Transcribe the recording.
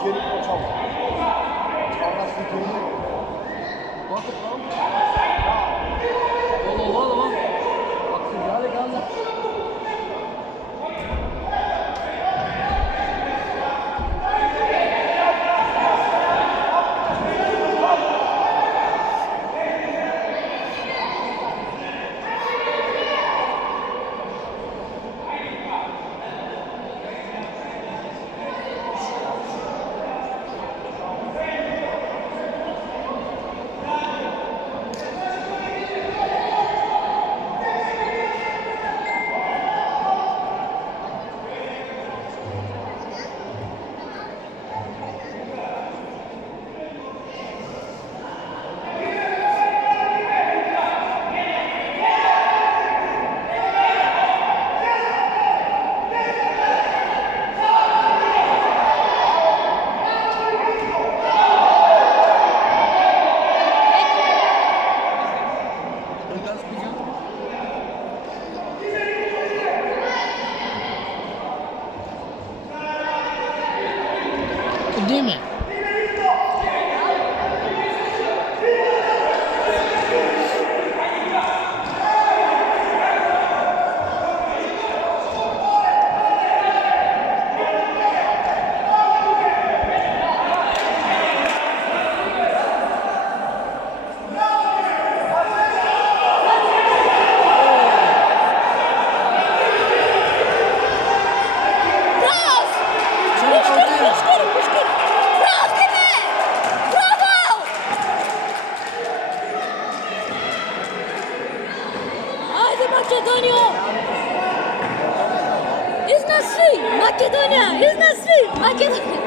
spikerlik o çal. Çağlar spikerlik. Bakın lan. Oğlum. Bak hadi kaldı. Değil mi? Makedonya! Is not sweet! Makedonya! Is not sweet! Makedonya!